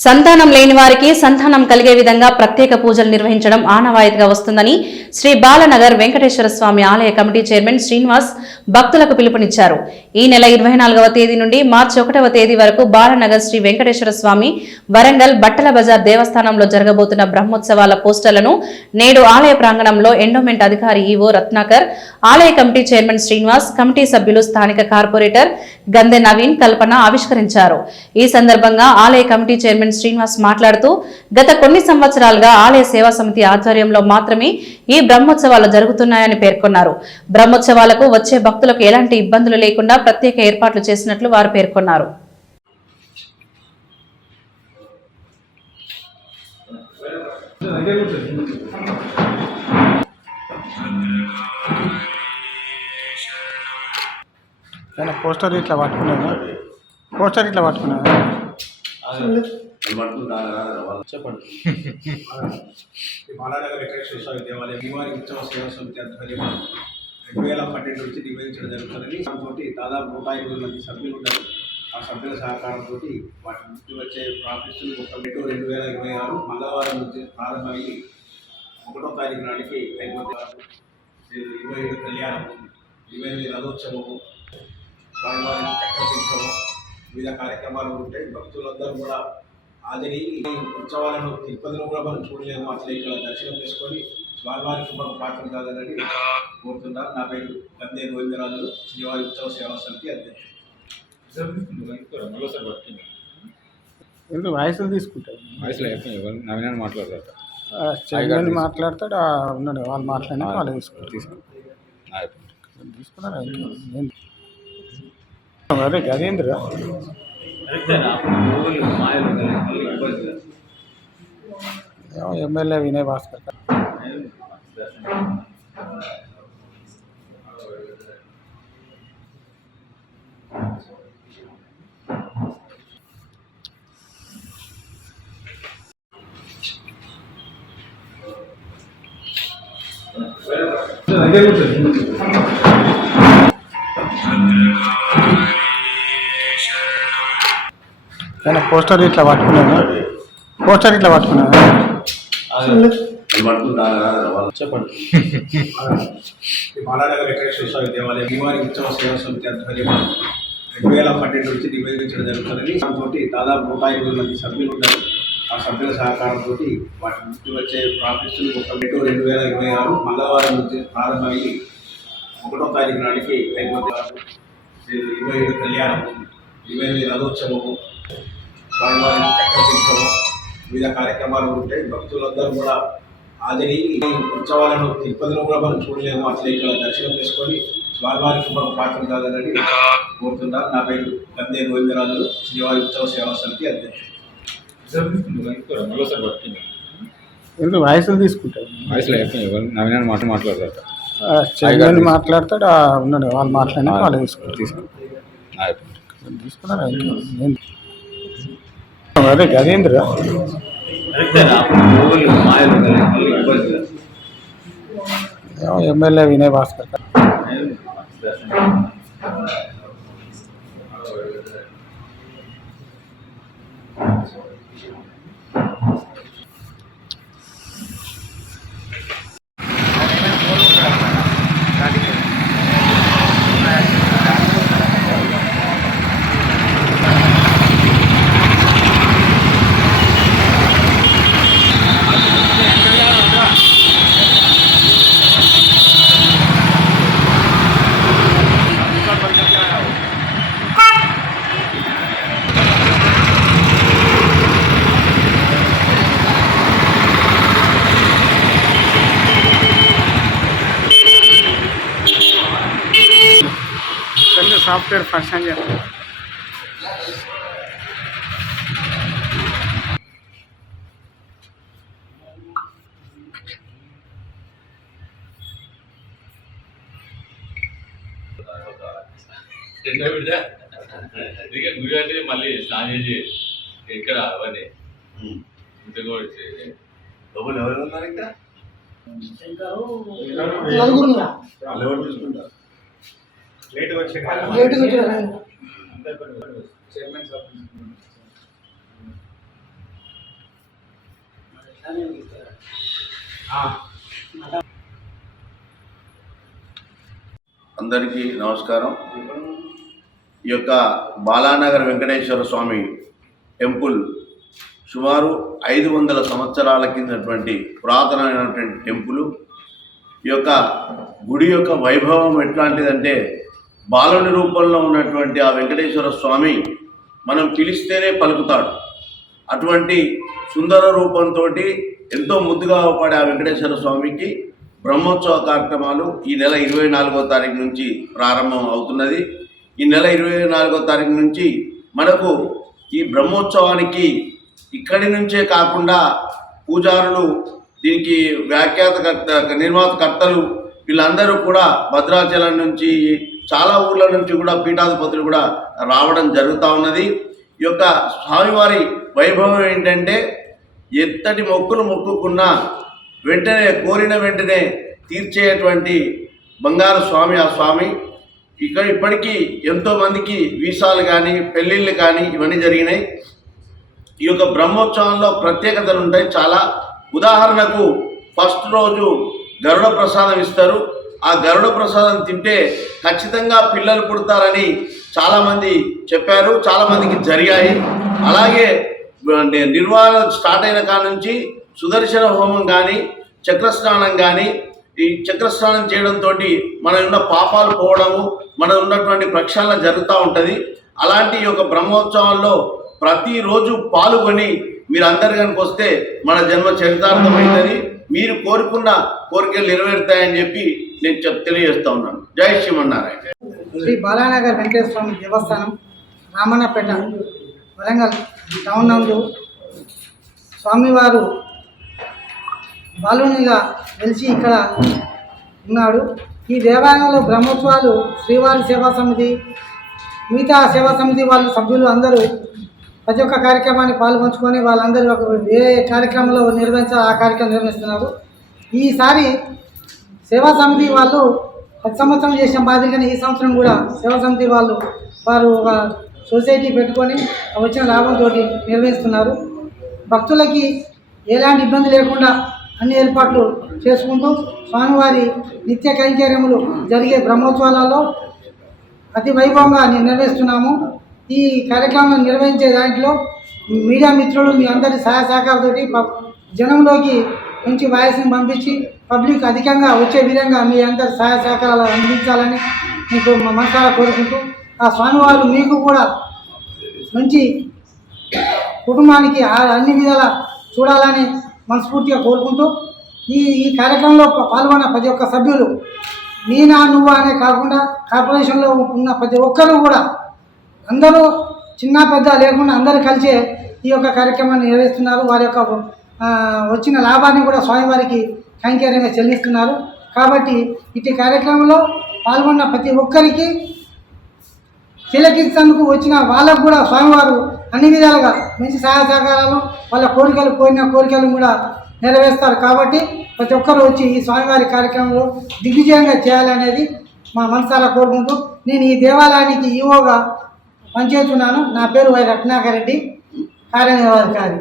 సంతానం లేని వారికి సంతానం కలిగే విధంగా ప్రత్యేక పూజలు నిర్వహించడం ఆనవాయితీగా వస్తుందని శ్రీ బాలనగర్ వెంకటేశ్వర స్వామి ఆలయ కమిటీ చైర్మన్ శ్రీనివాస్ భక్తులకు పిలుపునిచ్చారు. ఈ నెల ఇరవై నాలుగవ తేదీ నుండి మార్చి ఒకటవ తేదీ వరకు బాలనగర్ శ్రీ వెంకటేశ్వర స్వామి వరంగల్ బట్టల బజార్ దేవస్థానంలో జరగబోతున్న బ్రహ్మోత్సవాల పోస్టర్లను నేడు ఆలయ ప్రాంగణంలో ఎండోమెంట్ అధికారి ఈవో రత్నాకర్ ఆలయ కమిటీ చైర్మన్ శ్రీనివాస్ కమిటీ సభ్యులు స్థానిక కార్పొరేటర్ గందె నవీన్ కల్పన ఆవిష్కరించారు. ఈ సందర్భంగా ఆలయ కమిటీ చైర్మన్ శ్రీనివాస్ మాట్లాడుతూ గత కొన్ని సంవత్సరాలుగా ఆలయ సేవా సమితి ఆధ్వర్యంలో మాత్రమే ఈ బ్రహ్మోత్సవాలు జరుగుతున్నాయని పేర్కొన్నారు. బ్రహ్మోత్సవాలకు వచ్చే భక్తులకు ఎలాంటి ఇబ్బందులు లేకుండా ప్రత్యేక ఏర్పాట్లు చేసినట్లు వారు పేర్కొన్నారు. కానీ పోస్టర్ ఇట్లా పట్టుకునేదా పోస్టర్ ఇట్లా పట్టుకునేదా చెప్పండి. ఈ బాలానగర్ వెంకటేశ్వర స్వామి దేవాలయం శ్రీవారి ఉత్సవ సేవా సమితి ఆధ్వర్యంలో రెండు వేల పన్నెండు నుంచి నిర్వహించడం జరుగుతుందని దాంతో దాదాపు నూట ఎనిమిది మంది సభ్యులు ఉన్నారు. ఆ సభ్యుల సహకారంతో వాటి నుంచి వచ్చే ప్రాఫిట్స్ మొత్తం ఎటు రెండు వేల ఇరవై ఆరు మంగళవారం నుంచి ప్రారంభమయ్యి ఒకటో తారీఖు నాటికి ఇరవై ఏడు కళ్యాణం ఇరవై ఎనిమిది రథోత్సవము స్వామివారి చక్రతీర్థము వివిధ కార్యక్రమాలు ఉంటాయి. భక్తులందరూ కూడా హాజరి ఈ ఉత్సవాలను తిరుపతిలో కూడా మనం చూడలేము. అట్లా ఇక్కడ దర్శనం చేసుకొని స్వామివారికి మనం పాత్ర కాదని కోరుతున్నా. నా పేరు గందే గోవిందరాజు. శ్రీవారి ఉత్సవ సేవా సమితి అధ్యక్షుడు. వయసులు తీసుకుంటారు? వయసులో అయిపోయింది ఎవరు? నవీనాన్ని మాట్లాడతారు. చైర్మన్ మాట్లాడతాడు ఉన్నాడు వాళ్ళు మాట్లాడినా వాళ్ళు తీసుకుంటారు. తీసుకున్నారా? నేను అదే గదేంద్ర ఏమో ఎమ్మెల్యే వినయ్ భాస్కర్ పోస్టర్ ఇట్లా పట్టుకున్నాను పోస్టర్ ఇట్లా పట్టుకున్నాను చెప్పండి. ఈ బాలానగర్ వెంకటేశ్వర స్వామి దేవాలయం శ్రీవారి ఉత్సవ సేవా సమితి ఆధ్వర్యంలో రెండు వేల పన్నెండు నుంచి నివేదించడం జరుగుతుందని దాంతో దాదాపు నూట ఎనిమిది మంది సభ్యులు ఉన్నారు. ఆ సభ్యుల సహకారంతో వాటి నుంచి వచ్చే ప్రాఫిట్స్ ఒక రెండు వేల ఇరవై ఆరు మంగళవారం నుంచి ప్రారంభమై ఒకటో తారీఖు నాటికి అయిపోతే ఇరవై ఏడు కళ్యాణం ఇరవై ఎనిమిది రథోత్సవము స్వామివారి చక్రతీర్థము వివిధ కార్యక్రమాలు ఉంటాయి. భక్తులందరూ కూడా ఈ ఉత్సవాలను తిరుపతిలో కూడా మనం చూడలేము. అట్లా ఇక్కడ దర్శనం చేసుకొని స్వామివారికి మనం పాత్ర కాదని కోరుతున్నా. నా పేరు గందే గోవిందరాజు శ్రీవారి ఉత్సవ సేవా సమితి అధ్యక్షుడు. వయసులు తీసుకుంటారు? వయసులో అయిపోయింది ఎవరు? నవీనాన్ని మాట మాట్లాడతారు. చైర్మన్ మాట్లాడతాడు. ఆ ఉన్నాడు. వాళ్ళు మాట్లాడినా వాళ్ళు తీసుకున్నారా? నేను అదే గదేంద్ర ఏమో MLA Vinay Bhaskar software first అని చెప్పి. గుడి మళ్ళీ స్నానం చేసి ఇక్కడ అవన్నీ. డబ్బులు ఎవరు ఉన్నారు ఇంకా ఎవరు చూసుకుంటారు? లేట్ వచ్చే చైర్మన్ సార్ అందరికీ నమస్కారం. ఈ యొక్క బాలానగర్ వెంకటేశ్వర స్వామి టెంపుల్ సుమారు ఐదు వందల సంవత్సరాల కిందటువంటి పురాతనమైనటువంటి టెంపుల్. ఈ యొక్క గుడి యొక్క వైభవం ఎట్లాంటిదంటే బాలుని రూపంలో ఉన్నటువంటి ఆ వెంకటేశ్వర స్వామి మనం పిలిస్తేనే పలుకుతాడు. అటువంటి సుందర రూపంతో ఎంతో ముద్దుగా పడే ఆ వెంకటేశ్వర స్వామికి బ్రహ్మోత్సవ కార్యక్రమాలు ఈ నెల ఇరవై నాలుగో తారీఖు నుంచి ప్రారంభం అవుతున్నది. ఈ నెల ఇరవై నాలుగో తారీఖు నుంచి మనకు ఈ బ్రహ్మోత్సవానికి ఇక్కడి నుంచే కాకుండా పూజారులు దీనికి వ్యాఖ్యాతకర్త నిర్మాతకర్తలు వీళ్ళందరూ కూడా భద్రాచలం నుంచి చాలా ఊర్ల నుంచి కూడా పీఠాధిపతులు కూడా రావడం జరుగుతూ ఉన్నది. ఈ యొక్క స్వామివారి వైభవం ఏంటంటే ఎంతటి మొక్కులు మొక్కుకున్నా వెంటనే కోరిన వెంటనే తీర్చేటువంటి బంగారు స్వామి ఆ స్వామి. ఇక్కడ ఇప్పటికీ ఎంతోమందికి వీసాలు కానీ పెళ్ళిళ్ళు కానీ ఇవన్నీ జరిగినాయి. ఈ యొక్క బ్రహ్మోత్సవంలో ప్రత్యేకతలు ఉంటాయి. చాలా ఉదాహరణకు ఫస్ట్ రోజు గరుడ ప్రసాదం ఇస్తారు. ఆ గరుడ ప్రసాదం తింటే ఖచ్చితంగా పిల్లలు పుడతారని చాలామంది చెప్పారు చాలామందికి జరిగాయి. అలాగే నిర్వహణ స్టార్ట్ అయిన కాడ నుంచి సుదర్శన హోమం కానీ చక్రస్నానం కానీ ఈ చక్రస్నానం చేయడంతో మన ఉన్న పాపాలు పోవడము మన ఉన్నటువంటి ప్రక్షాళన జరుగుతూ ఉంటుంది. అలాంటి ఈ యొక్క బ్రహ్మోత్సవంలో ప్రతిరోజు పాల్గొని మీరు అందరు కనుక వస్తే మన జన్మ చరితార్థమవుతుంది మీరు కోరుకున్న కోరికలు నెరవేరుతాయని చెప్పి నేను తెలియజేస్తా ఉన్నాను. జై శ్రీమన్నారాయణ. శ్రీ బాలానగర్ వెంకటేశ్వర స్వామి దేవస్థానం రామన్నపేట వరంగల్ టౌన్ నందు స్వామివారు బాలునిగా వెలిసి ఇక్కడ ఉన్నాడు. ఈ దేవాలయంలో బ్రహ్మోత్సవాలు శ్రీవారి సేవా సమితి మిగతా సేవా సమితి వాళ్ళ సభ్యులు అందరూ ప్రతి ఒక్క కార్యక్రమాన్ని పాల్పంచుకొని వాళ్ళందరూ ఒక ఏ కార్యక్రమంలో నిర్వహించాలో ఆ కార్యక్రమం నిర్వహిస్తున్నారు. ఈసారి సేవా సమితి వాళ్ళు ప్రతి సంవత్సరం చేసిన మాదిరిగానే ఈ సంవత్సరం కూడా సేవా సమితి వాళ్ళు వారు ఒక సొసైటీ పెట్టుకొని వచ్చిన లాభంతో నిర్వహిస్తున్నారు. భక్తులకి ఎలాంటి ఇబ్బంది లేకుండా అన్ని ఏర్పాట్లు చేసుకుంటూ స్వామివారి నిత్య కైంకర్యములు జరిగే బ్రహ్మోత్సవాలలో అతి వైభవంగా నిర్వహిస్తున్నాము. ఈ కార్యక్రమం నిర్వహించే దాంట్లో మీడియా మిత్రులు మీ అందరి సహాయ సహకారంతో జనంలోకి మంచి వాయిస్ని పంపించి పబ్లిక్ అధికంగా వచ్చే విధంగా మీ అందరి సహాయ సహకారాలు అందించాలని మీకు మా కోరుకుంటూ ఆ స్వామివారు మీకు కూడా మంచి కుటుంబానికి ఆ- అన్ని విధాలా చూడాలని మనస్ఫూర్తిగా కోరుకుంటూ ఈ ఈ కార్యక్రమంలో పాల్గొన్న ప్రతి ఒక్క సభ్యులు నీనా నువ్వు అనే కాకుండా కార్పొరేషన్లో ఉన్న ప్రతి ఒక్కరూ కూడా అందరూ చిన్న పెద్ద లేకుండా అందరూ కలిసే ఈ యొక్క కార్యక్రమాన్ని నిర్వహిస్తున్నారు. వారి యొక్క వచ్చిన లాభాన్ని కూడా స్వామివారికి కైంకర్యంగా చెల్లిస్తున్నారు. కాబట్టి ఇటు కార్యక్రమంలో పాల్గొన్న ప్రతి ఒక్కరికి తిలకించేందుకు వచ్చిన వాళ్ళకు కూడా స్వామివారు అన్ని విధాలుగా మంచి సహాయ సహకారాలు వాళ్ళ కోరికలు కోరిన కోరికలు కూడా నెరవేరుస్తారు. కాబట్టి ప్రతి ఒక్కరు వచ్చి ఈ స్వామివారి కార్యక్రమంలో దిగ్విజయంగా చేయాలనేది మా మనసారా కోరుకుంటూ నేను ఈ దేవాలయానికి ఈవోగా పనిచేస్తున్నాను. నా పేరు వై రత్నాకర్ రెడ్డి కార్యనిర్వాహకారి.